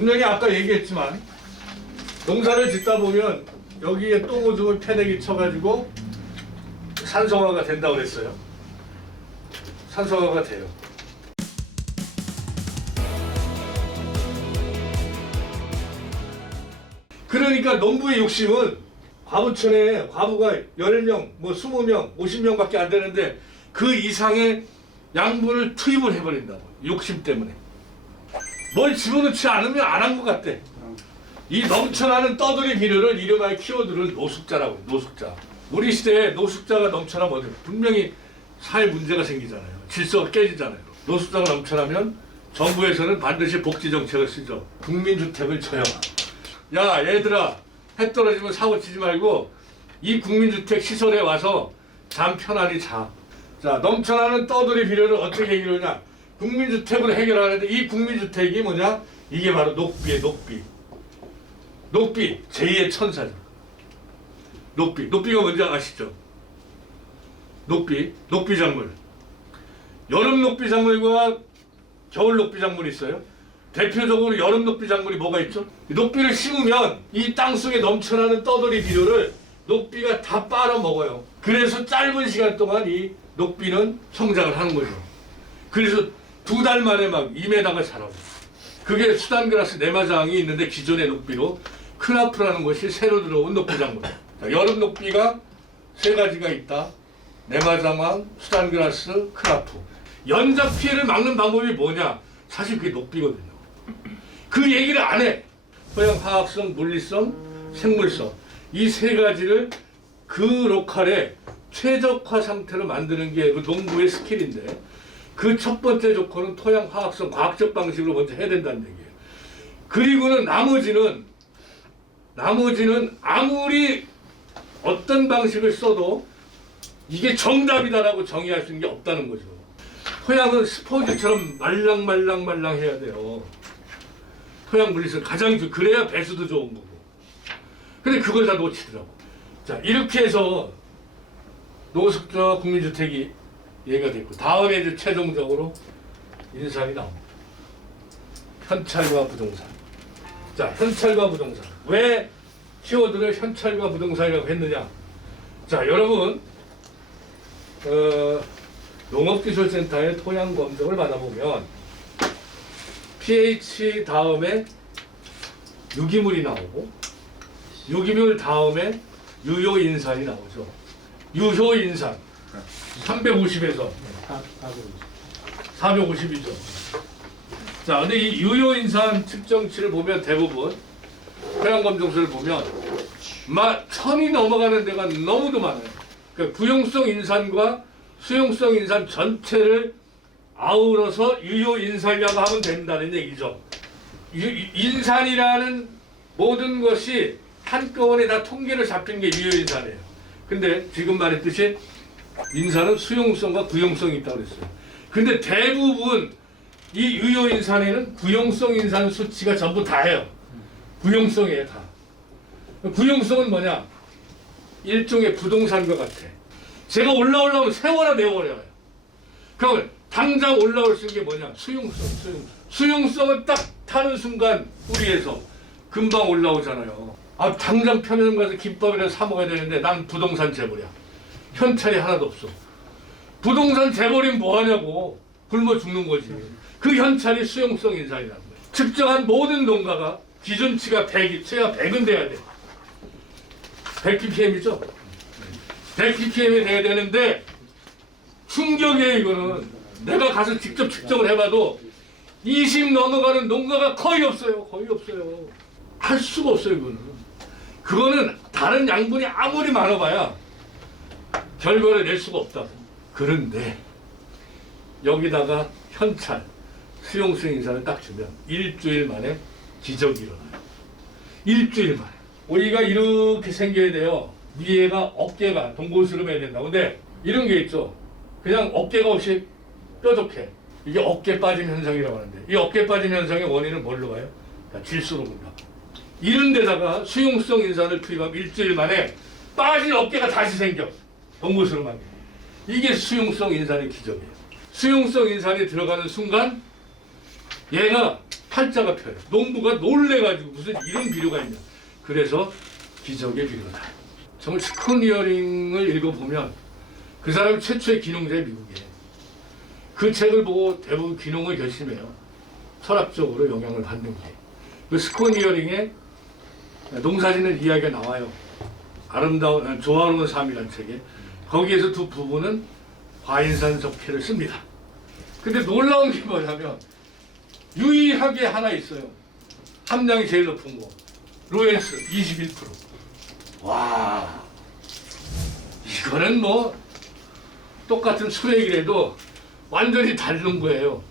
분명히 아까 얘기했지만 농사를 짓다 보면 여기에 똥 오줌을 패내기 쳐가지고 산성화가 된다고 그랬어요. 산성화가 돼요. 그러니까 농부의 욕심은 과부촌에 과부가 10명, 뭐 20명, 50명밖에 안 되는데 그 이상의 양분을 투입을 해버린다고. 욕심 때문에. 뭘 집어넣지 않으면 안 한 것 같대. 이 넘쳐나는 떠돌이 비료를 이름하여 키워드를 노숙자라고. 노숙자. 우리 시대에 노숙자가 넘쳐나면 어디 분명히 사회 문제가 생기잖아요. 질서가 깨지잖아요. 노숙자가 넘쳐나면 정부에서는 반드시 복지 정책을 쓰죠. 국민주택을 줘요. 야 얘들아, 해 떨어지면 사고 치지 말고 이 국민주택 시설에 와서 잠 편안히 자. 자, 넘쳐나는 떠돌이 비료를 어떻게 해결하냐? 국민주택으로 해결하는데 이 국민주택이 뭐냐? 이게 바로 녹비예요. 녹비. 녹비 제2의 천사죠. 녹비. 녹비가 뭔지 아시죠? 녹비. 녹비작물. 여름 녹비작물과 겨울 녹비작물이 있어요. 대표적으로 여름 녹비작물이 뭐가 있죠? 녹비를 심으면 이 땅속에 넘쳐나는 떠돌이 비료를 녹비가 다 빨아먹어요. 그래서 짧은 시간 동안 이 녹비는 성장을 하는 거죠. 그래서 2달 만에 막 2m가 자라고. 그게 수단그라스 네마장이 있는데 기존의 녹비로 크나프라는 것이 새로 들어온 녹비작물. 여름 녹비가 3가지가 있다. 네마장왕, 수단그라스, 크나프. 연작 피해를 막는 방법이 뭐냐? 사실 그게 녹비거든요. 그 얘기를 안 해. 토양 화학성, 물리성, 생물성. 이 3가지를 그 로컬에 최적화 상태로 만드는 게 그 농부의 스킬인데 그 첫 번째 조건은 토양 화학성 과학적 방식으로 먼저 해야 된다는 얘기예요. 그리고는 나머지는 아무리 어떤 방식을 써도 이게 정답이다라고 정의할 수 있는 게 없다는 거죠. 토양은 스포츠처럼 말랑말랑 해야 돼요. 토양 물리성 가장 그래야 배수도 좋은 거고. 근데 그걸 다 놓치더라고. 자, 이렇게 해서 노숙자 국민주택이 얘기가 됐고, 다음에 이제 최종적으로 인산이 나옵니다. 현찰과 부동산. 자, 현찰과 부동산. 왜 키워드를 현찰과 부동산이라고 했느냐? 자, 여러분, 농업기술센터의 토양 검정을 받아보면 pH 다음에 유기물이 나오고 유기물 다음에 유효인산이 나오죠. 유효인산 350에서 450이죠. 자, 근데 이 유효인산 측정치를 보면 대부분 토양검정서를 보면 1000이 넘어가는 데가 너무도 많아요. 그러니까 구용성 인산과 수용성 인산 전체를 아우러서 유효인산이라고 하면 된다는 얘기죠. 인산이라는 모든 것이 한꺼번에 다 통계를 잡힌 게 유효인산이에요. 근데 지금 말했듯이 인산은 수용성과 구용성이 있다고 그랬어요. 근데 대부분 이 유효인산에는 구용성 인산 수치가 전부 다예요. 구용성이에요, 다. 구용성은 뭐냐? 일종의 부동산과 같아. 제가 올라오려면 세월아 내버려요. 그러면 당장 올라올 수 있는 게 뭐냐? 수용성. 수용성은 딱 타는 순간 우리에서 금방 올라오잖아요. 아, 당장 편의점 가서 김밥이라도 사 먹어야 되는데 난 부동산 재벌이야. 현찰이 하나도 없어. 부동산 재벌이면 뭐하냐고. 굶어 죽는 거지. 그 현찰이 수용성 인산이라는 거예요. 측정한 모든 농가가 기준치가 100이, 최하 100은 돼야 돼. 100ppm이죠? 100ppm이 돼야 되는데 충격이에요, 이거는. 내가 가서 직접 측정을 해봐도 20 넘어가는 농가가 거의 없어요. 거의 없어요. 할 수가 없어요, 이거는. 그거는 다른 양분이 아무리 많아봐야 결과를 낼 수가 없다. 그런데 여기다가 현찰, 수용성 인산을 딱 주면 일주일 만에 기적이 일어나요. 일주일 만에. 우리가 이렇게 생겨야 돼요. 위에가 어깨가 동고스름 해야 된다. 근데 이런 게 있죠. 그냥 어깨가 없이 뾰족해. 이게 어깨 빠짐 현상이라고 하는데 이 어깨 빠짐 현상의 원인은 뭘로 가요? 질소로 본다. 이런 데다가 수용성 인산을 투입하면 일주일 만에 빠진 어깨가 다시 생겨. 동고스름하게. 이게 수용성 인산의 기적이에요. 수용성 인산이 들어가는 순간 얘가 팔자가 펴요. 농부가 놀래가지고 무슨 이런 비료가 있냐. 그래서 기적의 비료다. 정말 스코니어링을 읽어보면 그 사람이 최초의 기농자의 미국이에요. 그 책을 보고 대부분 기농을 결심해요. 철학적으로 영향을 받는 게. 그 스코니어링의 농사짓는 이야기가 나와요. 아름다운 조화로운 삶이라는 책에. 거기에서 두 부부는 과인산 적폐를 씁니다. 근데 놀라운 게 뭐냐면 유일하게 하나 있어요. 함량이 제일 높은 거. 로엔스 21%. 와, 이거는 뭐 똑같은 수액이라도 완전히 다른 거예요.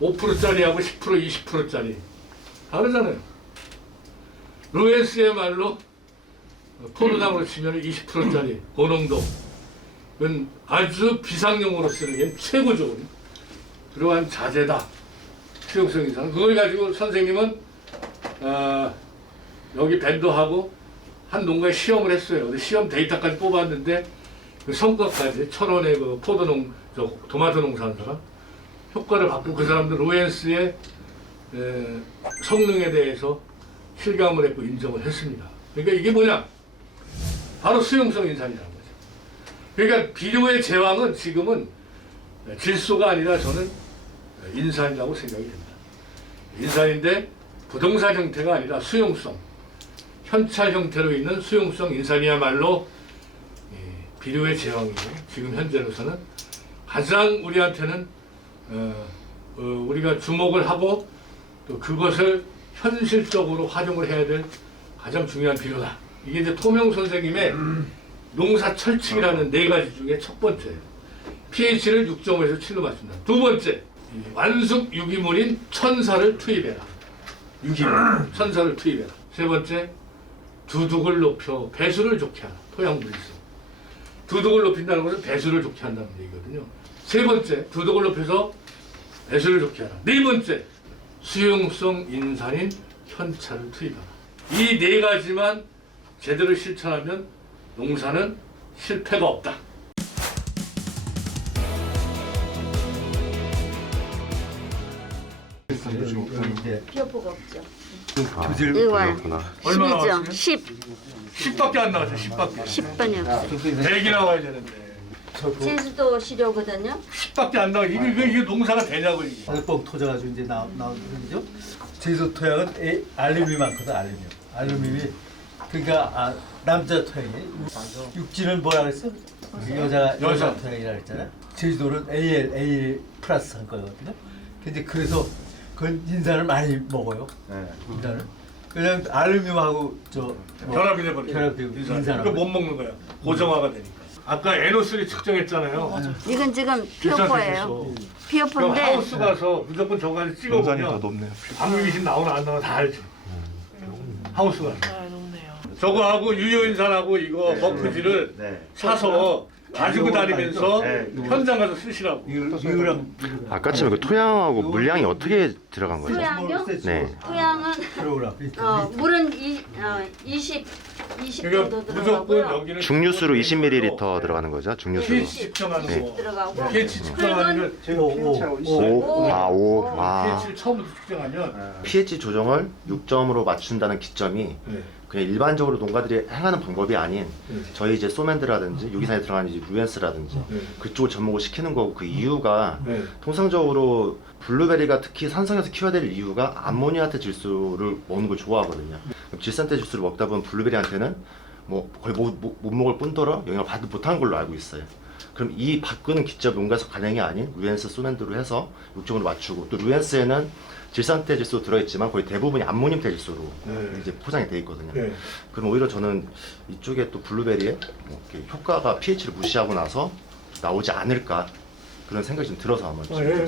5%짜리하고 10%, 20%짜리 다르잖아요. 로엔스의말로 포도당으로 치면 20%짜리 고농도. 그건 아주 비상용으로 쓰는 게 최고죠. 그러한 자재다. 수용성 이상. 그걸 가지고 선생님은 여기 밴드하고 한 농가에 시험을 했어요. 근데 시험 데이터까지 뽑았는데 그 성과까지 1,000원의 그 포도농, 토마토 농사하는 사람 효과를 받고 그 사람들 로엔스의 성능에 대해서 실감을 했고 인정을 했습니다. 그러니까 이게 뭐냐? 바로 수용성 인산이라는 거죠. 그러니까 비료의 제왕은 지금은 질소가 아니라 저는 인산이라고 생각이 됩니다. 인산인데 부동산 형태가 아니라 수용성, 현찰 형태로 있는 수용성 인산이야말로 비료의 제왕이고 지금 현재로서는 가장 우리한테는 우리가 주목을 하고 또 그것을 현실적으로 활용을 해야 될 가장 중요한 비료다. 이게 이제 토명 선생님의 농사 철칙이라는 4가지 중에 첫 번째예요. pH를 6.5에서 7로 맞춘다. 두 번째, 완숙 유기물인 천사를 투입해라. 유기물, 천사를 투입해라. 세 번째, 두둑을 높여 배수를 좋게 하라. 토양 분리성. 두둑을 높인다는 것은 배수를 좋게 한다는 얘기거든요. 세 번째, 두둑을 높여서 배수를 좋게 하라. 네 번째, 수용성 인산인 현찰을 투입하라. 이 4가지만 제대로 실천하면 농사는 실패가 없다. 비료포가 없죠. 그렇구나. 얼마 10이죠. 나왔어요? 10. 10밖에 안 나왔어요. 10밖에. 10번이 없어요. 100이 나와야 되는데 제주도 시료거든요. 10밖에 안 나와. 이게 농사가 되냐고 이게. 뻥 터져가지고 이제 나오는 거죠. 제주 토양은 알루민이 많거든. 알루민이 그러니까 남자 토양이 육지는 뭐라 그랬어? 여자 토양이라 그랬잖아. 제주도는 AL 플러스 한 거거든요. 근데 그래서 그건 인산을 많이 먹어요. 인산을. 그냥 알루미늄하고 결합이 돼버려. 결합되고 인산하고. 이거 못 먹는 거야. 고정화가 되니까. 아까 NO3 측정했잖아요. 이건 지금 비료포예요. 그럼 비료포인데 하우스 가서 무조건 저거 안에 인산이 더 찍어보면 높네요. 방위귀신 나오나 안 나오나 다 알지. 하우스 가서. 저거하고 유효인산하고 이거 머크지를 사서 가지고 다니면서 현장 가서 쓰시라고. 이유랑 아까처럼 그 토양하고 물량이 어떻게 들어간 거죠? 토양요? 네. 토양은 물은 20 그러니까 정도 무조건 들어가고요. 여기는 중류수로 20ml 들어가는 거죠? 중류수로. pH 측정하는 네. 거. 들어가고 pH 측정하는 걸 오, pH를 처음부터 측정하면 pH 조정을 6점으로 맞춘다는 기점이 네. 그냥 일반적으로 농가들이 행하는 방법이 아닌 네. 저희 이제 소맨드라든지 유기산에 들어가는 이제 루엔스라든지 네. 그쪽을 접목을 시키는 거고 그 이유가 네. 통상적으로 블루베리가 특히 산성에서 키워야 될 이유가 암모니아테 질소를 먹는 걸 좋아하거든요. 그럼 질산테 질소를 먹다 보면 블루베리한테는 뭐 거의 못 먹을 뿐더러 영향을 받지 못하는 걸로 알고 있어요. 그럼 이 바꾸는 기점 농가에서 관행이 아닌 루엔스 소맨드로 해서 6종으로 맞추고 또 루엔스에는 질산테 질소 들어있지만 거의 대부분이 암모늄 질소로 네. 이제 포장이 돼 있거든요. 네. 그럼 오히려 저는 이쪽에 또 블루베리에 뭐 이렇게 효과가 pH를 무시하고 나서 나오지 않을까 그런 생각이 좀 들어서 한번 예,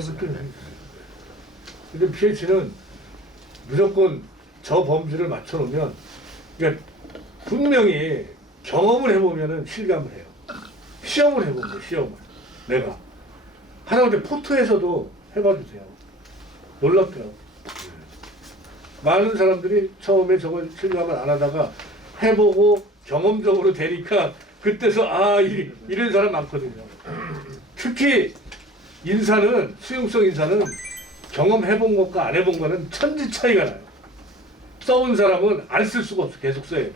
근데 pH는 무조건 저 범주를 맞춰놓으면 그러니까 분명히 경험을 해보면은 실감을 해요. 시험을 해보면 시험을 내가 하다못해 포토에서도 해봐도 돼요. 놀랍더라고. 많은 사람들이 처음에 저거 실감을 안 하다가 해보고 경험적으로 되니까 그때서 이런 사람 많거든요. 특히 인산은 수용성 인산은 경험해본 것과 안 해본 거는 천지 차이가 나요. 써본 사람은 안 쓸 수가 없어. 계속 써야 돼.